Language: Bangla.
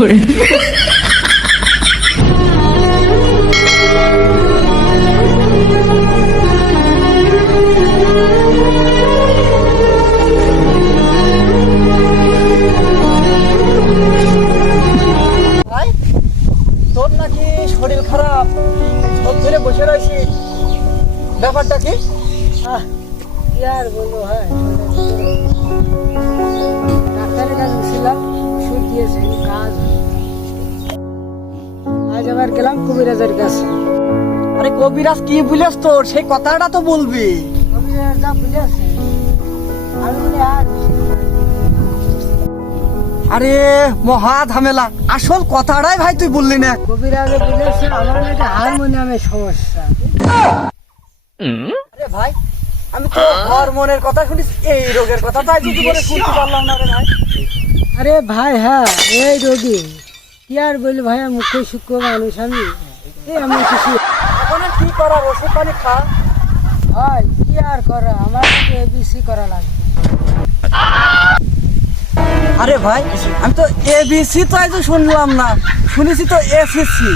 করে। তোর নাকি শরীর খারাপ? ধরে বসে ব্যাপারটা কি? আর বলব হ্যাঁ দিয়েছে কাজ। আজ আবার গেলাম কবিরাজের কাছে। আরে কবিরাজ কি বলিস তোর? সেই কথাটা তো বলবি। কবিরাজ যা বুঝেছে আমি বলি আর আরে মহা ঝামেলা। আসল কথাটাই ভাই তুই বললি না। কবিরাজে বলেছে আমার নাকি হারমোনিয়ামের সমস্যা। আরে ভাই আমি তো হরমোনের কথা শুনিস এই রোগের কথা। তাই যদি বলে শুনতে পারলাম না রে ভাই। আরে ভাই হ্যাঁ এই রোগী। কি আর বলি ভাই মুখ্য সূক্ষ্ম মানুষ আমি এই আমি কিছু কি করার? ওষুধ পানি খা। হয় কি আর করা? আমার এবিসি করা লাগবে আরে ভাই আমি তো এবিসি তো আজ শুনলাম না। শুনেছি তো এসএসসি